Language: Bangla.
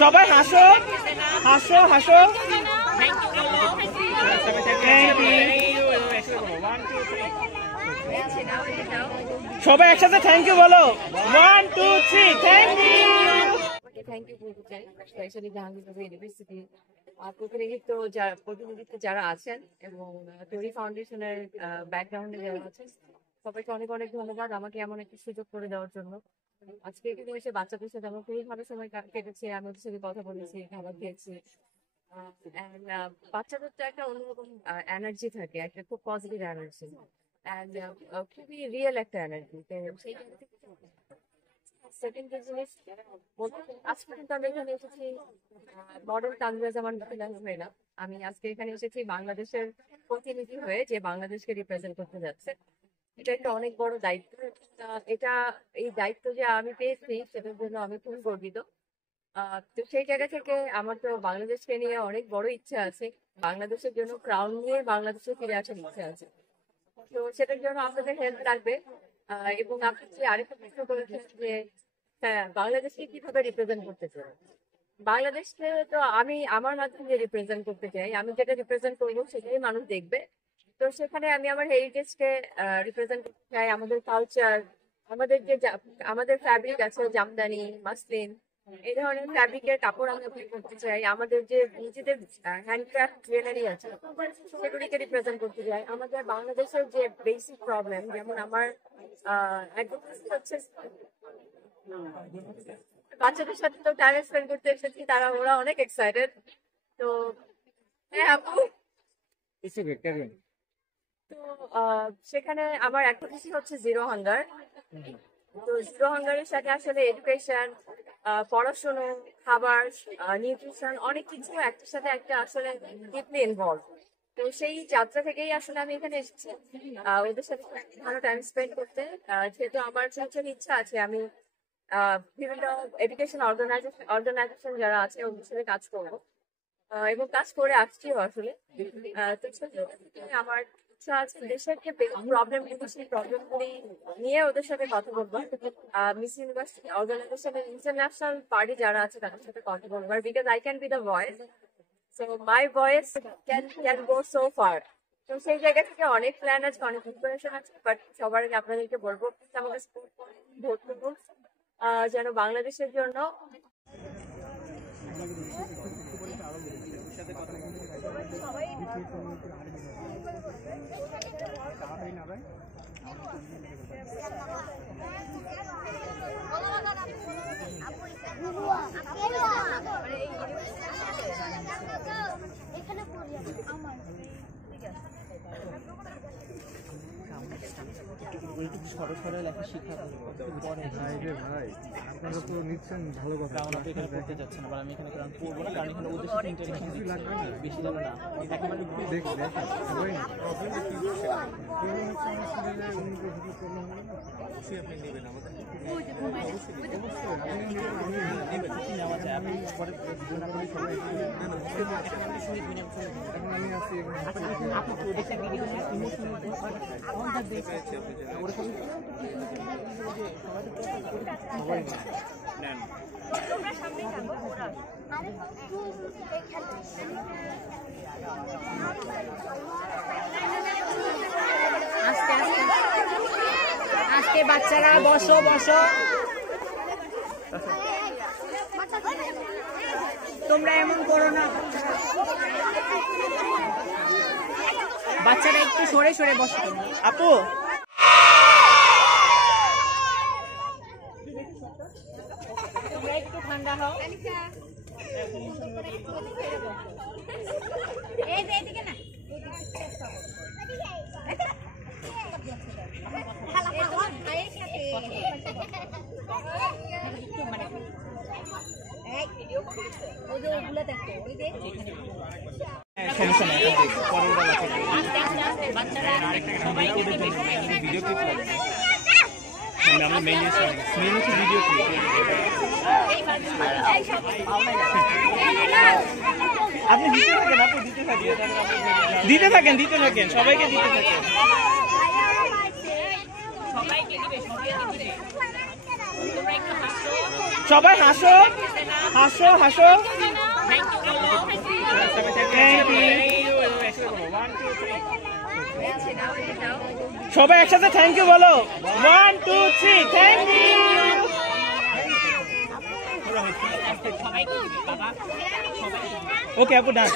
সবাই হাসো হাসো হাসো। সবাই একসাথে থ্যাংক ইউ বলো। 1 2 3 থ্যাংক ইউ। থ্যাংক ইউ বলতে চাই স্পেশালি জাহাঙ্গীরনগর ইউনিভার্সিটি প্রতিনিধিত্ব যারা আছেন এবং তৈরি ফাউন্ডেশনের ব্যাকগ্রাউন্ডে যারা আছেন সবাইকে অনেক অনেক ধন্যবাদ আমাকে এমন একটা সুযোগ করে দেওয়ার জন্য। আজকে এখানে এসে বাচ্চাদের সাথে আমার খুবই ভালো সময় কেটেছে, আমি ওদের সাথে কথা বলেছি, খাবার খেয়েছি। বাচ্চাদের তো একটা অন্যরকম এনার্জি থাকে, একটা খুব পজিটিভ এনার্জি অ্যান্ড খুবই রিয়েল একটা এনার্জি। তো সেই জায়গা থেকে সেকেন্ড জিনিস আজ পর্যন্ত আমি এখানে এসেছি মডেল তানভীরাজামান হয়ে না, আমি আজকে এখানে এসেছি বাংলাদেশের প্রতিনিধি হয়ে, যে বাংলাদেশকে রিপ্রেজেন্ট করতে যাচ্ছে। এটা একটা অনেক বড় দায়িত্ব। এই দায়িত্ব যে আমি পেয়েছি সেটার জন্য আমি খুবই গর্বিত। তো সেই জায়গা থেকে আমার তো বাংলাদেশকে নিয়ে অনেক বড় ইচ্ছা আছে, বাংলাদেশের জন্য ক্রাউন নিয়ে বাংলাদেশে ফিরে আসার ইচ্ছা আছে। তো সেটার জন্য আপনাদের হেল্প লাগবে। এবং আপনি যে আরেকটা প্রশ্ন করেছেন যে হ্যাঁ বাংলাদেশকে কিভাবে রিপ্রেজেন্ট করতে চাই, বাংলাদেশকে তো আমি আমার মাধ্যমে রিপ্রেজেন্ট করতে চাই, আমি যেটা রিপ্রেজেন্ট করবো সেটাই মানুষ দেখবে। তো সেখানে আমি আমার হেরিটেজকে রিপ্রেজেন্ট করতে চাই, আমাদের কালচার, আমাদের যে আমাদের ফ্যাব্রিক আছে জামদানি মাসলিন এই ধরনের ফ্যাব্রিকের কাপড় আমরা করতে চাই, আমাদের যে নিজেদের হ্যান্ডক্রাফট জুয়েলারি আছে সেগুলিকে রিপ্রেজেন্ট করতে চাই। আমাদের বাংলাদেশের যে বেসিক প্রবলেম, যেমন আমার অ্যাডভোকেসি হচ্ছে, বাচ্চাদের সাথে তো টাইম স্পেন্ড করতে এসেছি, ওরা অনেক এক্সাইটেড। তো হ্যাঁ আপু, তো সেখানে আমার অ্যাডভোকেসি হচ্ছে জিরো হাঙ্গার। তো জিরো হাঙ্গারের সাথে আসলে এডুকেশন, পড়াশোনা, খাবার, নিউট্রিশন অনেক কিছু একটার সাথে একটা আসলে ডিপলি ইনভলভ। তো সেই যাত্রা থেকেই আসলে আমি এখানে এসেছি ওদের সাথে ভালো টাইম স্পেন্ড করতে। যেহেতু আমার ফিউচার ইচ্ছা আছে আমি বিভিন্ন এডুকেশন অর্গানাইজেশন যারা আছে ওদের সাথে কাজ করবো এবং কাজ করে আসছিও আসলে। তো আমার ইচ্ছা আছে দেশের যে প্রবলেম গুলি সেই প্রবলেমগুলি নিয়ে ওদের সাথে কথা বলবো, মিস ইউনিভার্সিটি অর্গানাইজেশনের ইন্টারন্যাশনাল পার্টি যারা আছে তাদের সাথে কথা বলবো, because I can be the voice, so my voice can go so far. তো সেই জায়গা থেকে অনেক প্ল্যান আছে, অনেক প্রিপারেশন আছে, বাট সবার আগে আপনাদেরকে বলবো আমাকে সাপোর্ট করুন, ভোট করুন যেন বাংলাদেশের জন্য। লেখা শিক্ষা ভাই আপনারা তো নিচ্ছেন ভালো কথা, আপনি এখানে পড়তে যাচ্ছেন, আবার আমি এখানে পড়বো না, কারণ এখানে ওদের সাথে ইন্টারঅ্যাকশন লাগবে না, বেশি লাগবে না, একেবারে দেখুন অবশ্যই আপনি নেবেন আমাদের নেওয়া যায়। আমি পরে আমি আসি আজকে বাচ্চারা বসো বসো, তোমরা এমন করো না, বাচ্চারা একটু সরে সরে বসো। আপু তোমরা একটু ঠান্ডা হও। আপনি দিতে থাকেন সবাইকে দিতে থাকেন। সবাইকে দিবে, তোমরা একটু হাসো। সবাই হাসো হাসো হাসো থ্যাংক ইউ সবাই একসাথে থ্যাংক ইউ বলো 1 2 3 থ্যাংক ইউ ওকে আপু ডান